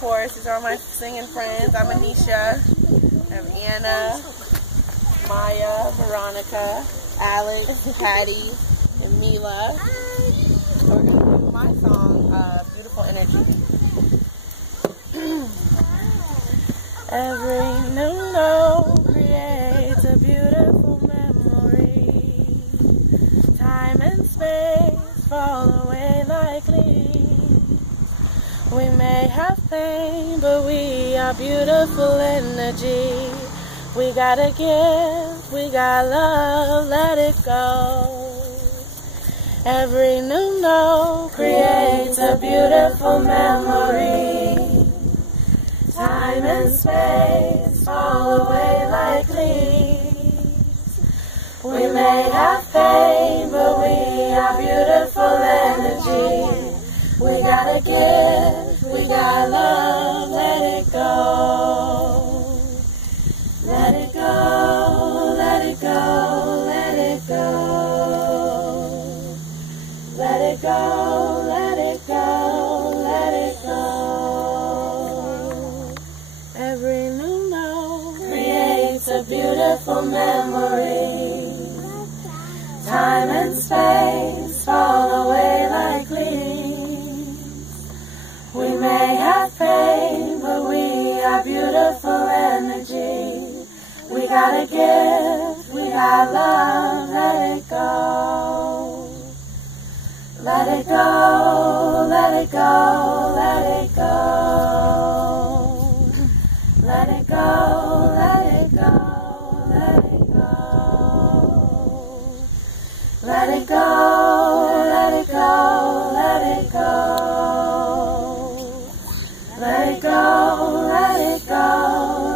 course, these are my singing friends. I'm Anisha. I have Anna, Maya, Veronica, Alex, Patty, and Mila. So we're going to do my song, Beautiful Energy. Every new note creates a beautiful memory. Time and space fall away like leaves. We may have pain, but we are beautiful energy. We gotta give, we got love, let it go. Every new note creates a beautiful memory. Time and space fall away like leaves. We may have pain, but we are beautiful energy. We gotta give, we got love, let it go. Let it go, let it go, let it go. Let it go, let it go, let it go. Every new note creates a beautiful memory. Time and space fall away like leaves. We may have pain, but we are beautiful energy. We gotta give, we got love, let it go. Let it go, let it go, let it go. Let it go, let it go, let it go. Let it go, let it go, let it go. Let it go, let it go.